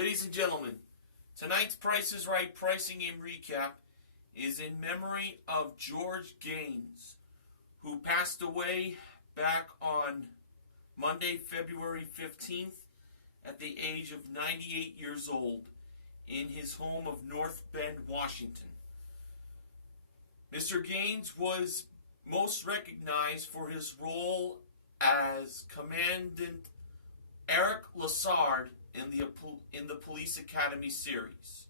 Ladies and gentlemen, tonight's Price is Right pricing game recap is in memory of George Gaines, who passed away back on Monday, February 15th at the age of 98 years old in his home of North Bend, Washington. Mr. Gaines was most recognized for his role as Commandant Eric Lassard in the Police Academy series.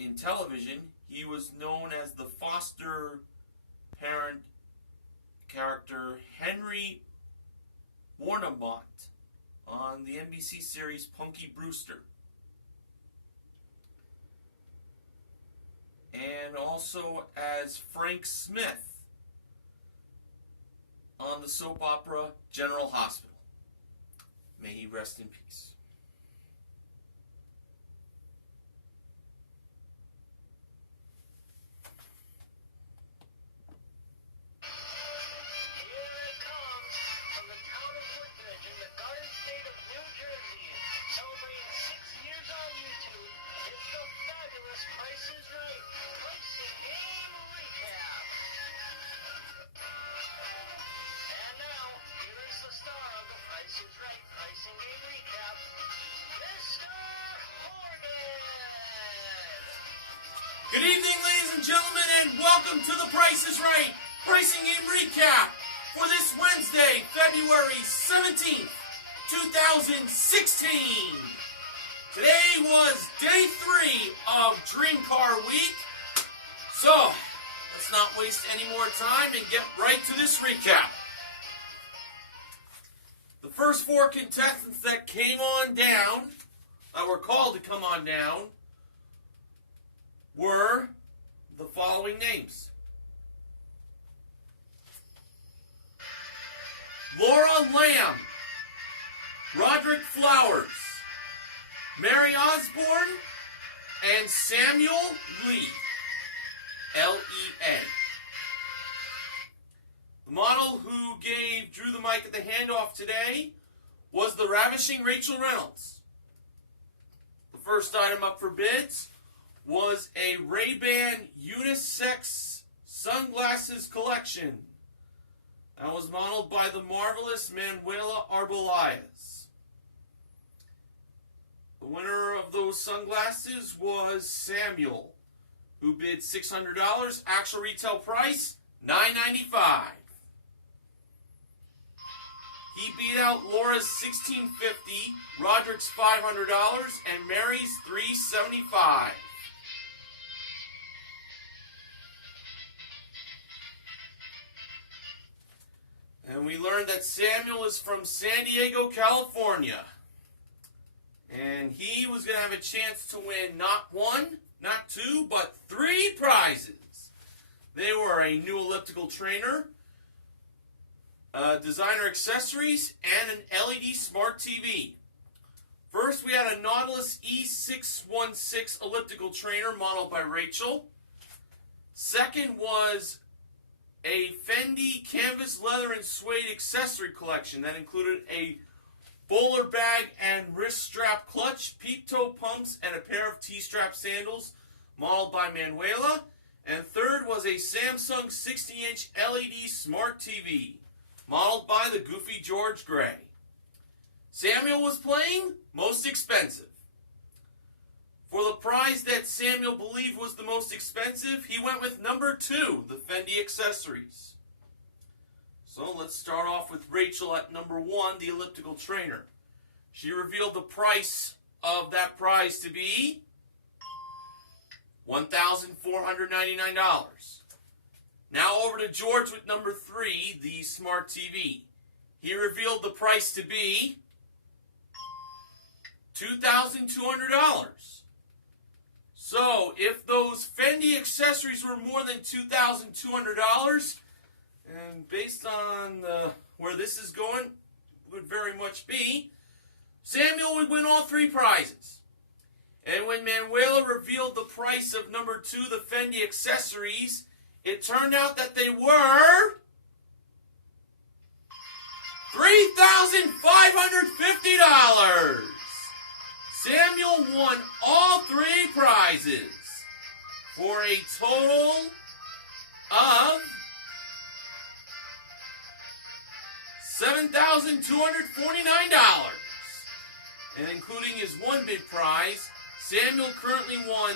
In television, he was known as the foster parent character Henry Warnemont on the NBC series Punky Brewster. And also as Frank Smith on the soap opera General Hospital. May he rest in peace. Good evening, ladies and gentlemen, and welcome to the Price is Right Pricing Game Recap for this Wednesday, February 17th, 2016. Today was day 3 of Dream Car Week, so let's not waste any more time and get right to this recap. The first 4 contestants that came on down, that were called to come on down, were the following names: Laura Lamb, Roderick Flowers, Mary Osborne, and Samuel Lee, L-E-A. The model who drew the mic at the handoff today was the ravishing Rachel Reynolds. The first item up for bids was a Ray-Ban unisex sunglasses collection that was modeled by the marvelous Manuela Arbolias. The winner of those sunglasses was Samuel, who bid $600. Actual retail price, $9.95. He beat out Laura's $1,650, Roderick's $500, and Mary's $375. And we learned that Samuel is from San Diego, California. And he was going to have a chance to win not 1, not 2, but 3 prizes. They were a new elliptical trainer, designer accessories, and an LED smart TV. First, we had a Nautilus E616 elliptical trainer modeled by Rachel. Second was a Fendi canvas, leather, and suede accessory collection that included a bowler bag and wrist strap clutch, peep toe pumps, and a pair of T-strap sandals modeled by Manuela. And third was a Samsung 60-inch LED smart TV modeled by the goofy George Gray. Samuel was playing most expensive. For the prize that Samuel believed was the most expensive, he went with number 2, the Fendi accessories. So let's start off with Rachel at number 1, the elliptical trainer. She revealed the price of that prize to be $1,499. Now over to George with number 3, the smart TV. He revealed the price to be $2,200. So, if those Fendi accessories were more than $2,200, and based on where this is going, would very much be, Samuel would win all 3 prizes. And when Manuela revealed the price of number 2, the Fendi accessories, it turned out that they were $3,550. Samuel won all three prizes for a total of $7,249. And including his one bid prize, Samuel currently won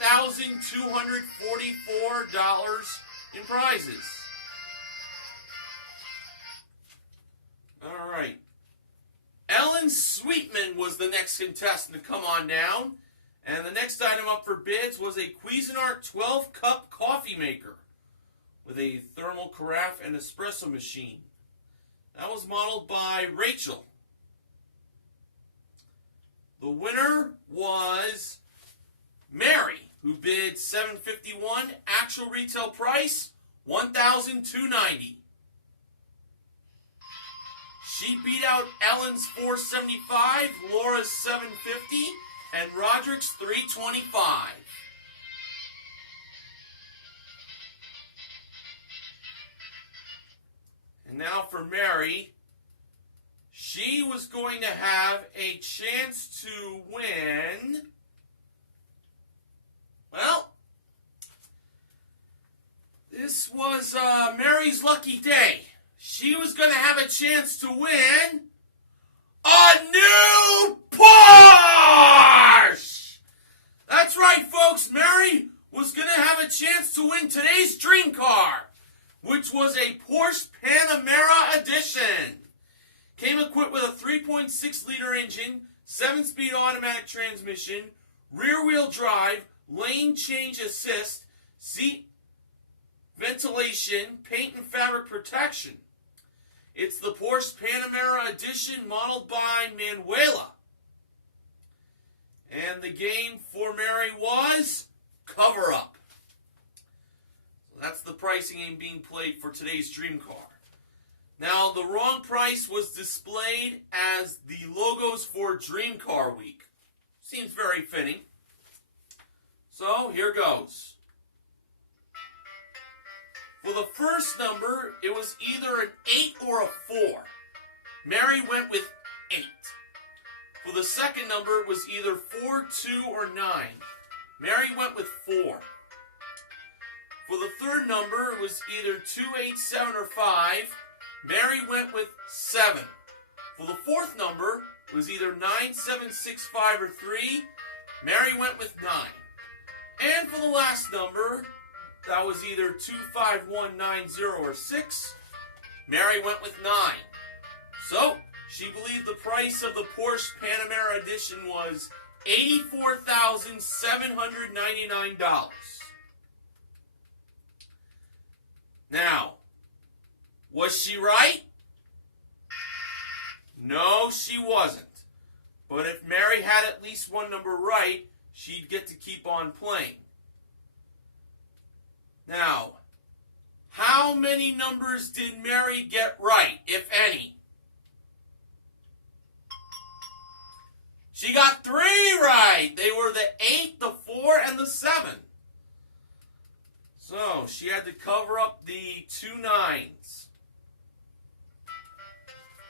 $8,244 in prizes. All right. Ellen Sweetman was the next contestant to come on down. And the next item up for bids was a Cuisinart 12-cup coffee maker with a thermal carafe and espresso machine. That was modeled by Rachel. The winner was Mary, who bid $751. Actual retail price $1,290. She beat out Ellen's $475, Laura's $750, and Roderick's $325. And now for Mary. She was going to have a chance to win. Well, this was Mary's lucky day. She was going to have a chance to win a new Porsche! That's right, folks. Mary was going to have a chance to win today's dream car, which was a Porsche Panamera Edition. Came equipped with a 3.6-liter engine, 7-speed automatic transmission, rear-wheel drive, lane change assist, seat ventilation, paint and fabric protection. It's the Porsche Panamera Edition modeled by Manuela. And the game for Mary was Cover Up. So that's the pricing game being played for today's dream car. Now, the wrong price was displayed as the logos for Dream Car Week. Seems very fitting. So, here goes. For the first number, it was either an 8 or a 4. Mary went with 8. For the second number, it was either 4, 2, or 9. Mary went with 4. For the third number, it was either 2, 8, 7, or 5. Mary went with 7. For the fourth number, it was either 9, 7, 6, 5, or 3. Mary went with 9. And for the last number, that was either 2, 5, 1, 9, 0, or 6. Mary went with 9. So, she believed the price of the Porsche Panamera Edition was $84,799. Now, was she right? No, she wasn't. But if Mary had at least one number right, she'd get to keep on playing. Now, how many numbers did Mary get right, if any? She got 3 right. They were the 8, the 4, and the 7. So, she had to cover up the 2 9s.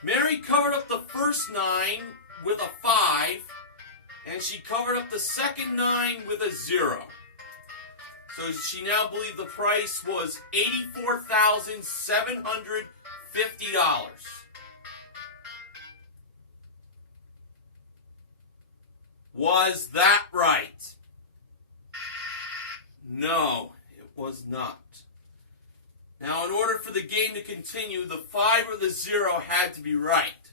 Mary covered up the first 9 with a 5, and she covered up the second 9 with a 0. So she now believed the price was $84,750. Was that right? No, it was not. Now, in order for the game to continue, the 5 or the 0 had to be right.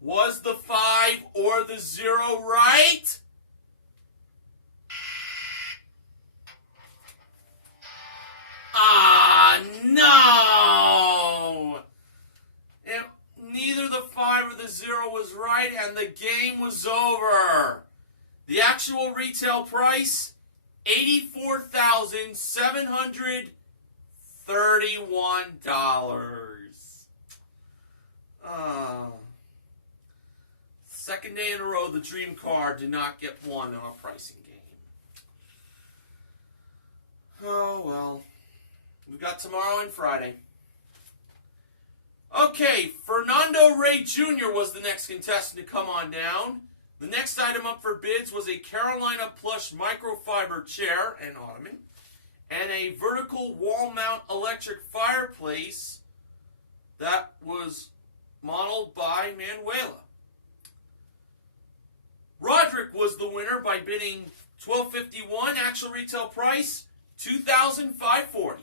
Was the 5 or the 0 right? No! Neither the 5 or the 0 was right, and the game was over. The actual retail price, $84,731. Second day in a row, the dream car did not get one in our pricing game. Oh, well. We've got tomorrow and Friday. Okay, Fernando Ray Jr. was the next contestant to come on down. The next item up for bids was a Carolina plush microfiber chair and ottoman, and a vertical wall mount electric fireplace that was modeled by Manuela. Roderick was the winner by bidding $1,251, actual retail price $2,540.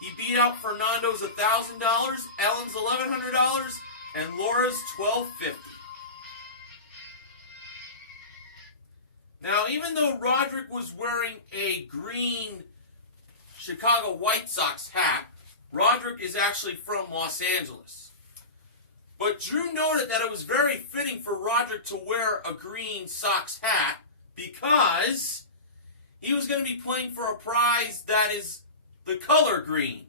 He beat out Fernando's $1,000, Ellen's $1,100, and Laura's $1,250. Now, even though Roderick was wearing a green Chicago White Sox hat, Roderick is actually from Los Angeles. But Drew noted that it was very fitting for Roderick to wear a green Sox hat because he was going to be playing for a prize that is the color green.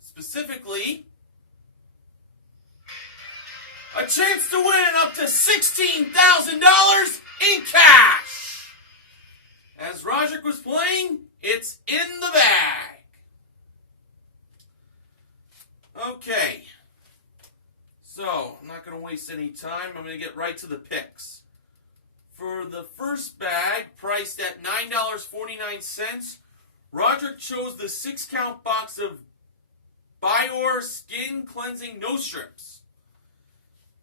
Specifically, a chance to win up to $16,000 in cash. As Roderick was playing, it's in the bag. Okay. So, I'm not going to waste any time. I'm going to get right to the picks. For the first bag, priced at $9.49, Roderick chose the 6-count box of Bior Skin Cleansing No Strips.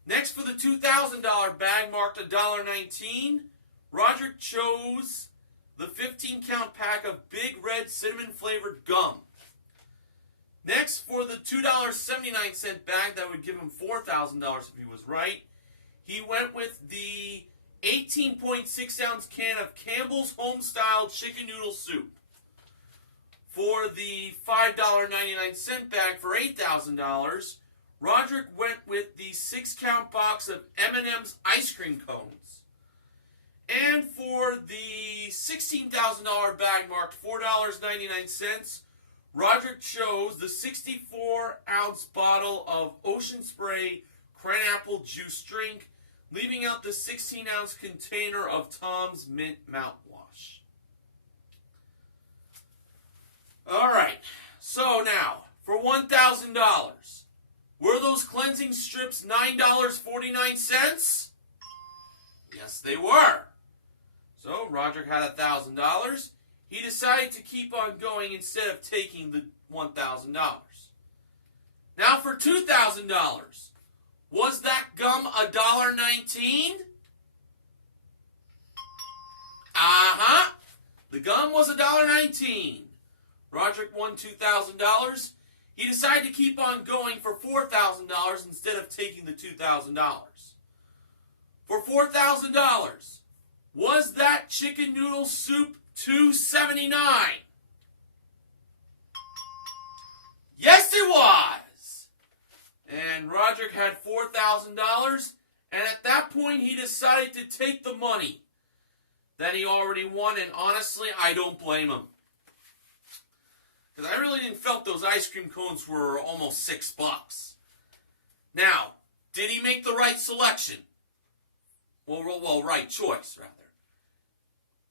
Next, for the $2,000 bag marked $1.19, Roderick chose the 15-count pack of Big Red Cinnamon Flavored Gum. Next, for the $2.79 bag that would give him $4,000 if he was right, he went with the 18.6-ounce can of Campbell's Home-Style Chicken Noodle Soup. For the $5.99 bag for $8,000, Roderick went with the 6-count box of M&M's ice cream cones. And for the $16,000 bag marked $4.99, Roderick chose the 64-ounce bottle of Ocean Spray Cran-Apple Juice Drink, leaving out the 16-ounce container of Tom's Mint Mouthwash. Alright, so now, for $1,000, were those cleansing strips $9.49? Yes, they were. So, Roderick had $1,000. He decided to keep on going instead of taking the $1,000. Now for $2,000. Was that gum $1.19? Uh-huh. The gum was $1.19. Roderick won $2,000. He decided to keep on going for $4,000 instead of taking the $2,000. For $4,000, was that chicken noodle soup $2.79? Yes, it was. And Roderick had $4,000, and at that point he decided to take the money that he already won, and honestly, I don't blame him. Because I really didn't felt those ice cream cones were almost $6. Now, did he make the right selection? Well, right choice, rather.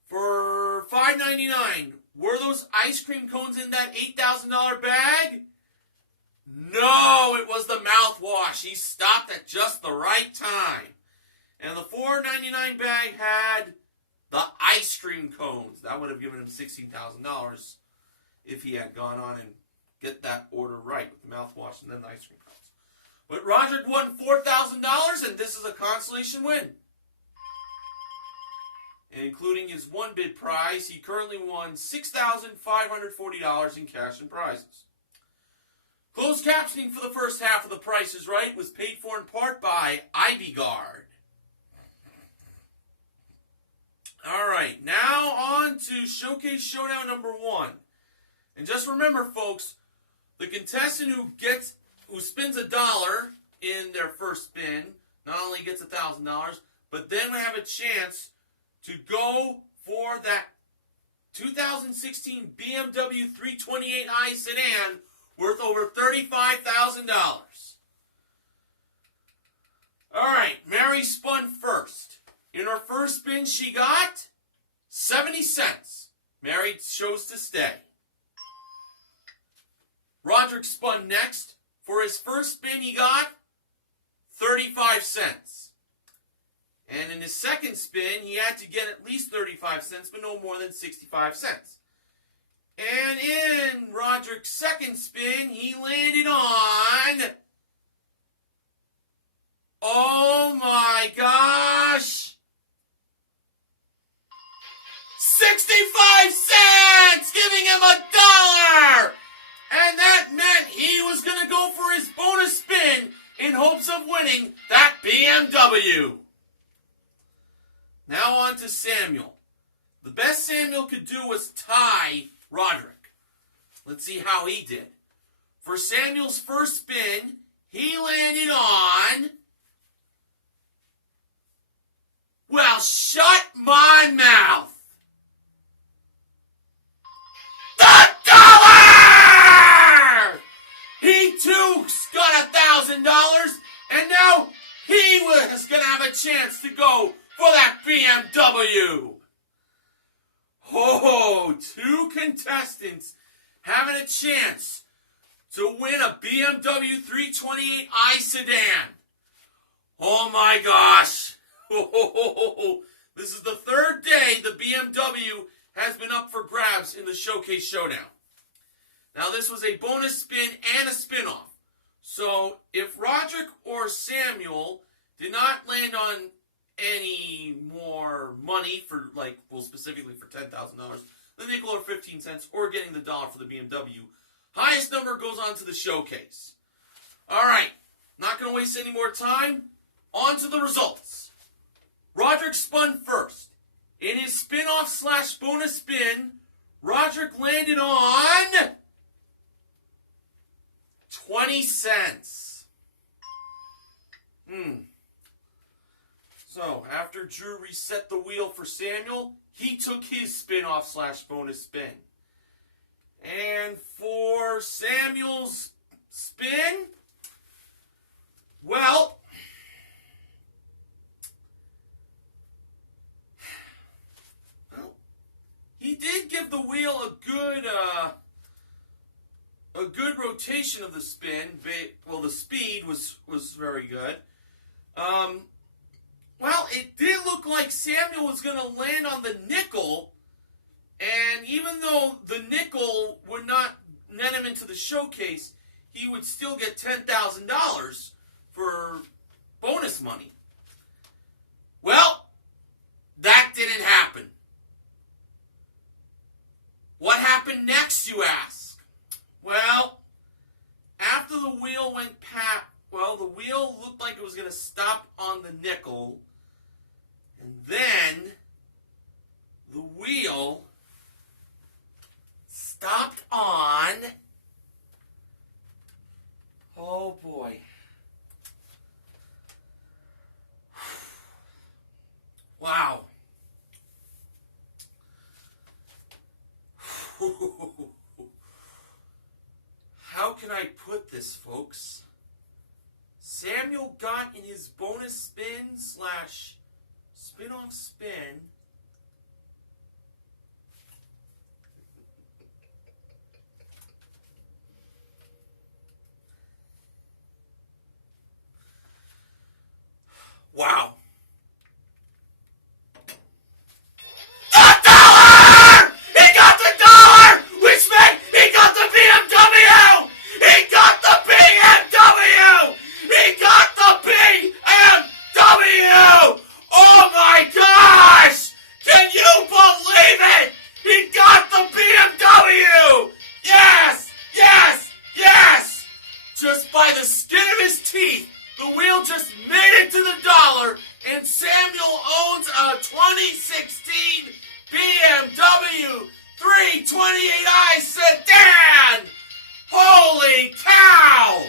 For $5.99, were those ice cream cones in that $8,000 bag? No, it was the mouthwash. He stopped at just the right time. And the $4.99 bag had the ice cream cones. That would have given him $16,000 if he had gone on and get that order right with the mouthwash and then the ice cream cones. But Roderick won $4,000, and this is a consolation win. And including his one bid prize, he currently won $6,540 in cash and prizes. Closed captioning for the first half of The Price is Right was paid for in part by Ivy Guard. Alright, now on to Showcase Showdown number 1. And just remember, folks, the contestant who spins $1 in their first spin not only gets $1,000, but then we have a chance to go for that 2016 BMW 328i sedan worth over $35,000. Alright, Mary spun first. In her first spin, she got 70 cents. Mary chose to stay. Roderick spun next. For his first spin, he got 35 cents. And in his second spin, he had to get at least 35 cents, but no more than 65 cents. And in Roderick's second spin, he landed on... Oh my gosh! 65 cents! Giving him $1! And that meant he was going to go for his bonus spin in hopes of winning that BMW. Now on to Samuel. The best Samuel could do was tie Roderick. Let's see how he did. For Samuel's first spin, he landed on... Well, shut my mouth. He too got $1,000, and now he was going to have a chance to go for that BMW. Oh, two contestants having a chance to win a BMW 328i sedan. Oh my gosh. This is the third day the BMW has been up for grabs in the Showcase Showdown. Now, this was a bonus spin and a spin-off. So, if Roderick or Samuel did not land on any more money for, specifically for $10,000, the nickel or 15 cents, or getting the dollar for the BMW, highest number goes on to the Showcase. All right, not going to waste any more time. On to the results. Roderick spun first. In his spin-off / bonus spin, Roderick landed on... 20 cents. So, after Drew reset the wheel for Samuel, he took his spin-off / bonus spin. And for Samuel's spin, well, he did give the wheel a good rotation of the spin. Well, the speed was very good. Well, it did look like Samuel was going to land on the nickel, and even though the nickel would not net him into the Showcase, he would still get $10,000 for bonus money. Well, that didn't happen. What happened next, you ask? Well, after the wheel went past, the wheel looked like it was going to stop on the nickel, and then the wheel stopped on, oh boy, wow. How can I put this, folks? Samuel got in his bonus spin / spin-off spin wow. And Samuel owns a 2016 BMW 328i sedan! Holy cow!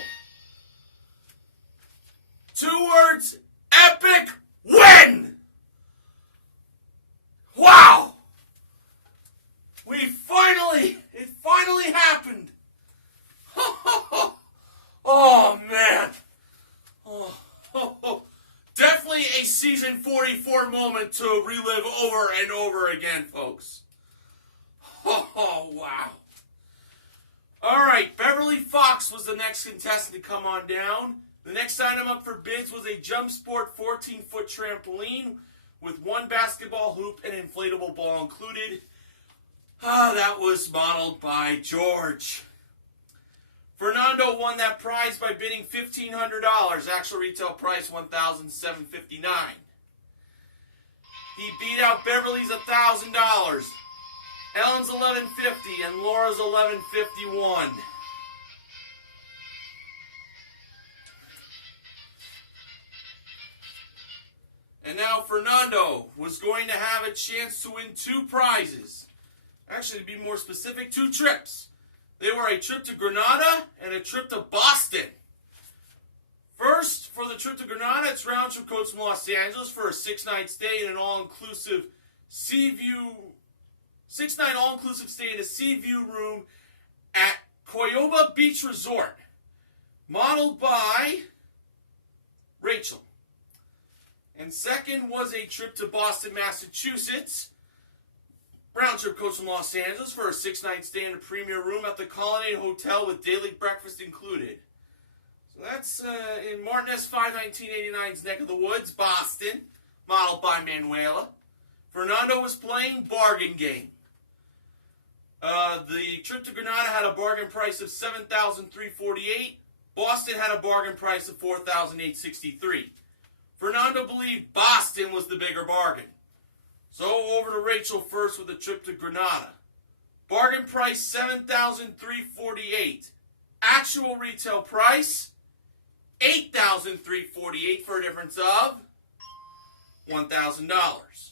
2 words, epic win! Wow! It finally happened! Oh, man! Definitely a season 44 moment to relive over and over again, folks. Oh, wow. All right, Beverly Fox was the next contestant to come on down. The next item up for bids was a Jump Sport 14-foot trampoline with one basketball hoop and inflatable ball included. That was modeled by George. Fernando won that prize by bidding $1,500. Actual retail price $1,759. He beat out Beverly's $1,000. Ellen's $1,150 and Laura's $1,151. And now Fernando was going to have a chance to win two prizes. Actually, to be more specific, two trips. They were a trip to Granada and a trip to Boston. First, for the trip to Granada, it's round trip coach from Los Angeles for a 6-night stay in an all-inclusive six-night all-inclusive stay in a sea view room at Coyoba Beach Resort, modeled by Rachel. And second was a trip to Boston, Massachusetts. Round trip coach from Los Angeles for a 6-night stay in a premier room at the Colonnade Hotel with daily breakfast included. So that's in Martin S. 5, 1989's neck of the woods, Boston, modeled by Manuela. Fernando was playing bargain game. The trip to Granada had a bargain price of $7,348. Boston had a bargain price of $4,863. Fernando believed Boston was the bigger bargain. So over to Rachel first with the trip to Granada. Bargain price $7,348. Actual retail price $8,348 for a difference of $1,000.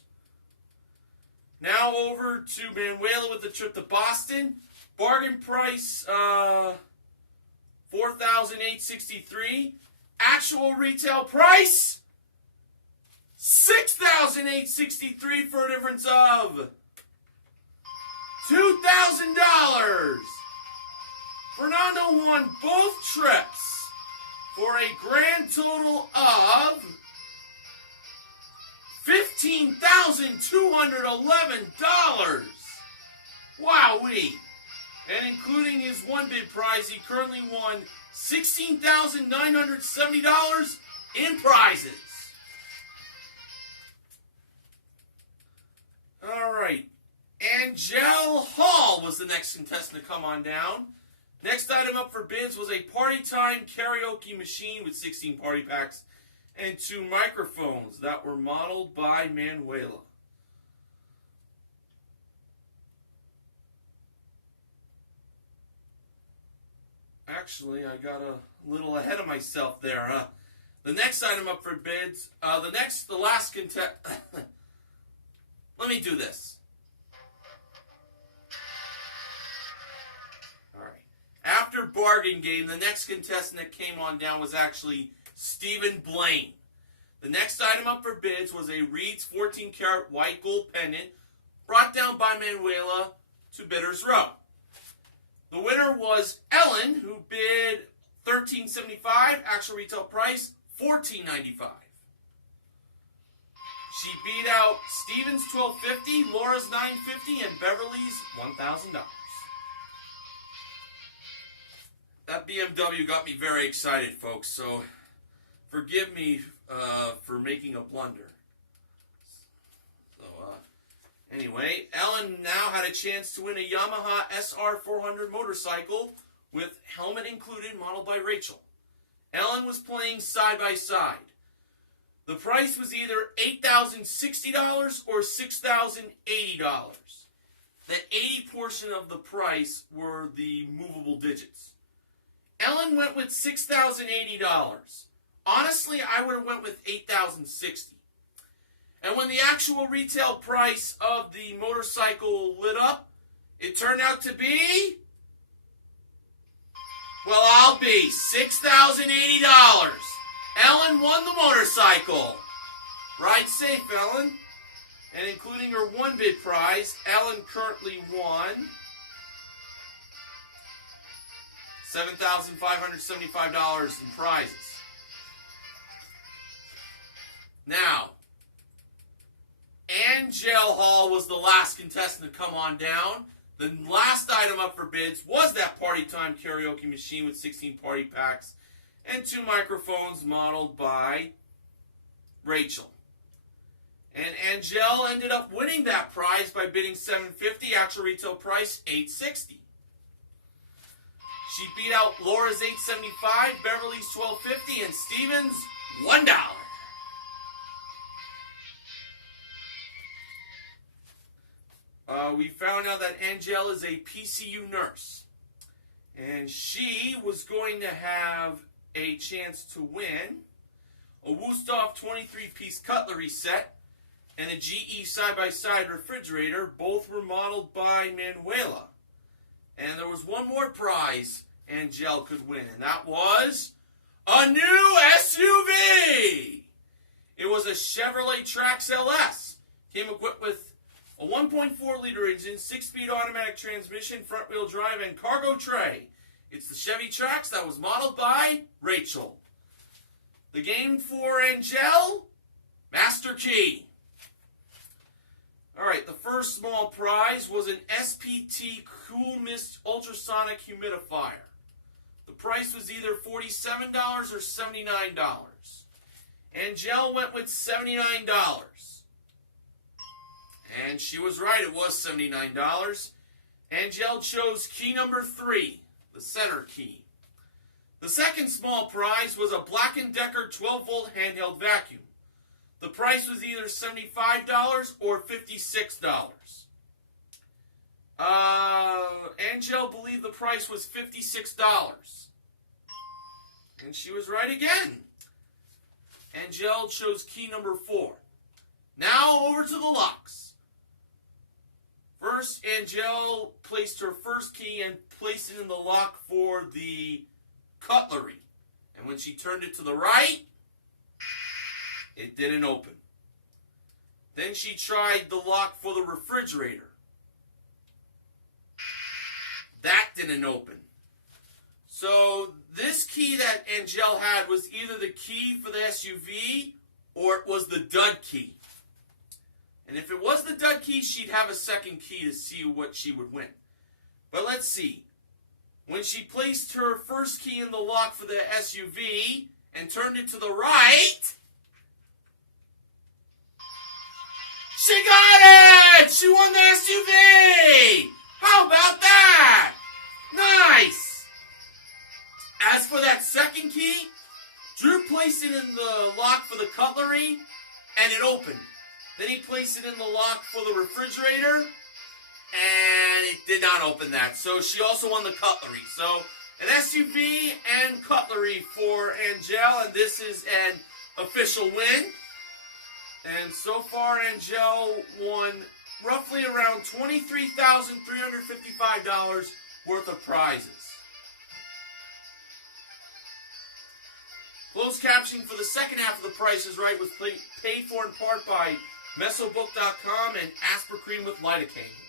Now over to Manuela with the trip to Boston. Bargain price $4,863. Actual retail price $6,863 for a difference of $2,000. Fernando won both trips for a grand total of $15,211. Wowee. And including his one bid prize, he currently won $16,970 in prizes. All right. Angel Hall was the next contestant to come on down. Next item up for bids was a Party Time karaoke machine with 16 party packs and 2 microphones that were modeled by Manuela. Actually, I got a little ahead of myself there. The next item up for bids, the last contestant. Let me do this. All right. After bargain game, the next contestant that came on down was actually Stephen Blaine. The next item up for bids was a Reed's 14-karat white gold pendant brought down by Manuela to Bidders Row. The winner was Ellen, who bid $1,375, actual retail price $1,495. She beat out Steven's $1,250, Laura's $950, and Beverly's $1,000. That BMW got me very excited, folks, so forgive me for making a blunder. So, anyway, Ellen now had a chance to win a Yamaha SR400 motorcycle with helmet included, modeled by Rachel. Ellen was playing side-by-side. The price was either $8,060 or $6,080. The 80 portion of the price were the movable digits. Ellen went with $6,080. Honestly, I would have went with $8,060. And when the actual retail price of the motorcycle lit up, it turned out to be, well, I'll be $6,080. Ellen won the motorcycle. Ride safe, Ellen. And including her one bid prize, Ellen currently won $7,575 in prizes. Now, Angel Hall was the last contestant to come on down. The last item up for bids was that Party Time karaoke machine with 16 party packs and 2 microphones modeled by Rachel. And Angel ended up winning that prize by bidding $750, actual retail price $860. She beat out Laura's $875, Beverly's $1250, and Steven's $1. We found out that Angel is a PCU nurse, and she was going to have a chance to win a Wusthof 23-piece cutlery set and a GE side-by-side refrigerator. Both were modeled by Manuela. And there was one more prize Angel could win, and that was a new SUV! It was a Chevrolet Trax LS. Came equipped with a 1.4-liter engine, 6-speed automatic transmission, front-wheel drive, and cargo tray. It's the Chevy Trax that was modeled by Rachel. The game for Angel, Master Key. All right, the first small prize was an SPT Cool Mist Ultrasonic Humidifier. The price was either $47 or $79. Angel went with $79. And she was right, it was $79. Angel chose key number 3, the center key. The second small prize was a Black & Decker 12-volt handheld vacuum. The price was either $75 or $56. Angel believed the price was $56. And she was right again. Angel chose key number 4. Now over to the locks. First, Angel placed her first key and placed it in the lock for the cutlery. And when she turned it to the right, it didn't open. Then she tried the lock for the refrigerator. That didn't open. So this key that Angel had was either the key for the SUV or it was the dud key. And if it was the dud key, she'd have a second key to see what she would win. But let's see. When she placed her first key in the lock for the SUV and turned it to the right, she got it! She won the SUV! How about that? Nice! As for that second key, Drew placed it in the lock for the cutlery, and it opened. Then he placed it in the lock for the refrigerator, and it did not open that. So she also won the cutlery. So an SUV and cutlery for Angel, and this is an official win. And so far, Angel won roughly around $23,355 worth of prizes. Closed captioning for the second half of The Price is Right was paid for in part by Mesobook.com and Aspercreme with lidocaine.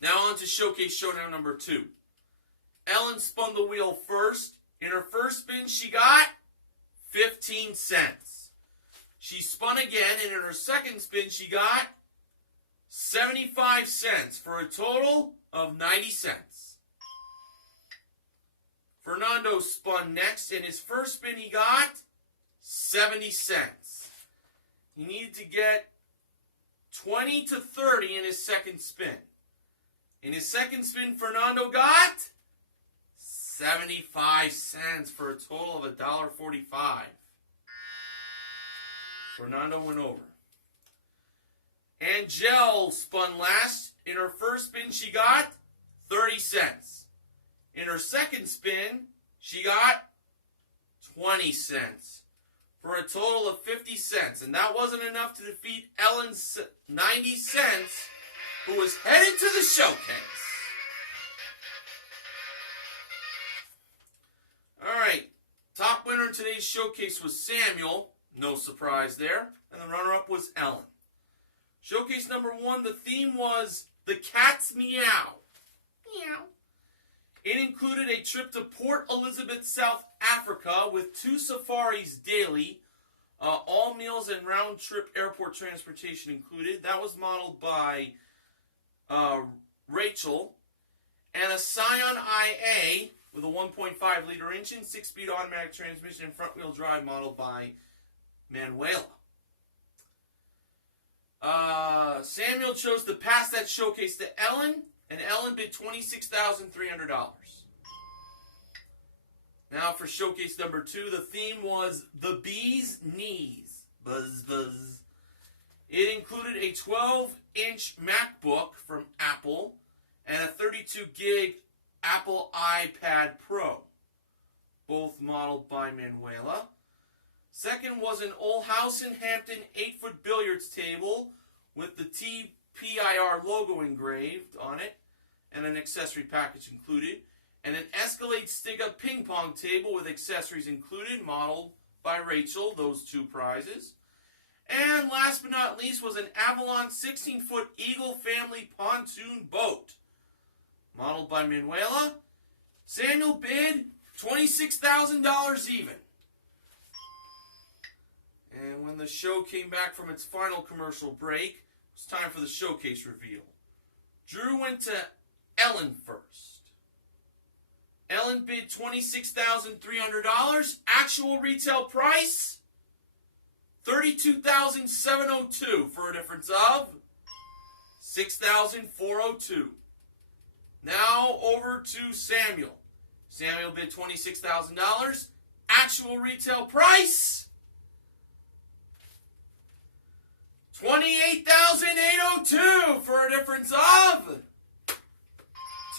Now on to Showcase Showdown number 2. Ellen spun the wheel first. In her first spin, she got 15 cents. She spun again, and in her second spin, she got 75 cents for a total of 90 cents. Fernando spun next. In his first spin, he got 70 cents. He needed to get 20 to 30 in his second spin. In his second spin, Fernando got 75 cents for a total of $1.45. Fernando went over. Angel spun last. In her first spin, she got 30 cents. In her second spin, she got 20 cents for a total of 50 cents. And that wasn't enough to defeat Ellen's 90 cents, who was headed to the showcase. All right, top winner in today's showcase was Samuel. No surprise there. And the runner-up was Ellen. Showcase number 1, the theme was The Cat's Meow. Meow. It included a trip to Port Elizabeth, South Africa with 2 safaris daily, all meals and round-trip airport transportation included. That was modeled by Rachel, and a Scion IA with a 1.5-liter engine, 6-speed automatic transmission, and front-wheel drive modeled by Manuela. Samuel chose to pass that showcase to Ellen, and Ellen bid $26,300. Now for showcase number 2, the theme was the bee's knees. Buzz, buzz. It included a 12-inch MacBook from Apple and a 32-gig Apple iPad Pro, both modeled by Manuela. Second was an Old House in Hampton 8-foot billiards table with the TPIR logo engraved on it and an accessory package included, and an Escalade Stiga ping pong table with accessories included, modeled by Rachel, those 2 prizes. And last but not least was an Avalon 16-foot Eagle family pontoon boat, modeled by Manuela. Samuel bid $26,000 even. And when the show came back from its final commercial break, it was time for the showcase reveal. Drew went to Ellen first. Ellen bid $26,300. Actual retail price, $32,702 for a difference of $6,402. Now over to Samuel. Samuel bid $26,000. Actual retail price, $28,802 for a difference of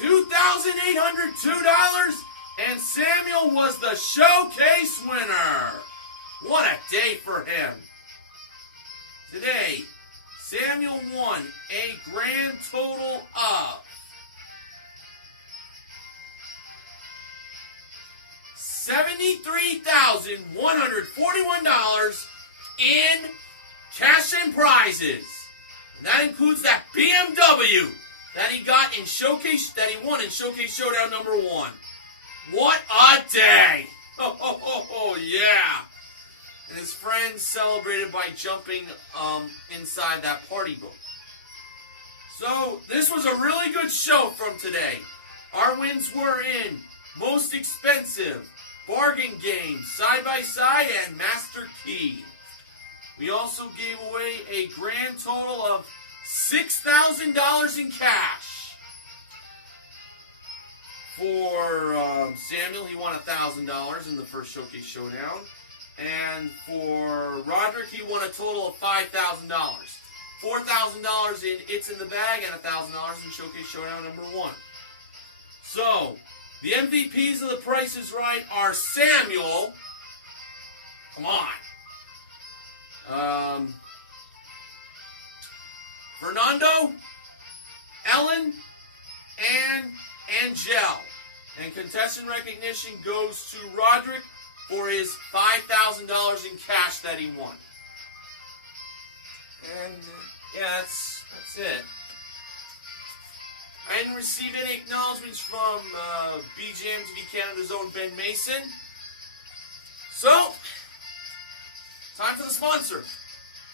$2,802, and Samuel was the showcase winner. What a day for him. Today, Samuel won a grand total of $73,141 in cash and prizes. And that includes that BMW that he got in Showcase, that he won in Showcase Showdown number 1. What a day! Oh, yeah! And his friends celebrated by jumping inside that party boat. So, this was a really good show from today. Our wins were in Most Expensive, Bargain Game, Side by Side, and Master Key. We also gave away a grand total of $6,000 in cash. For Samuel, he won $1,000 in the first Showcase Showdown. And for Roderick, he won a total of $5,000. $4,000 in It's in the Bag and $1,000 in Showcase Showdown number 1. So, the MVPs of The Price is Right are Samuel. Come on. Fernando, Ellen, and Angel. And contestant recognition goes to Roderick for his $5,000 in cash that he won. And, yeah, that's it. I didn't receive any acknowledgments from BGM TV Canada's own Ben Mason. So, time for the sponsor.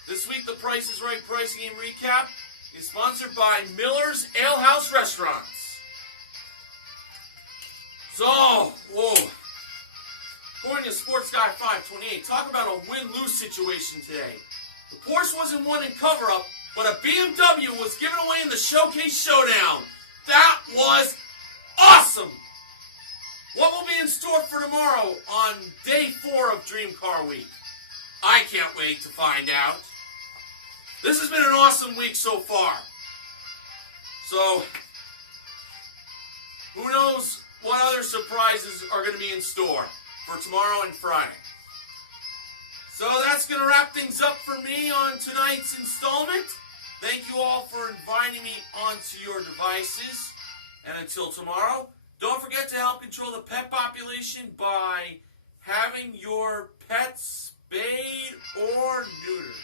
This week, the Price is Right Pricing Game Recap is sponsored by Miller's Ale House Restaurants. So, according to Sports Guy 528, talk about a win-lose situation today. The Porsche wasn't won in cover-up, but a BMW was given away in the Showcase Showdown. That was awesome! What will be in store for tomorrow on day 4 of Dream Car Week? I can't wait to find out. This has been an awesome week so far. So, who knows what other surprises are going to be in store for tomorrow and Friday. So that's going to wrap things up for me on tonight's installment. Thank you all for inviting me onto your devices. And until tomorrow, don't forget to help control the pet population by having your pets spayed or neutered.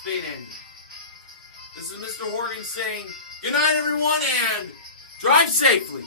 Spayed and neutered. This is Mr. Horgan saying good night, everyone, and drive safely.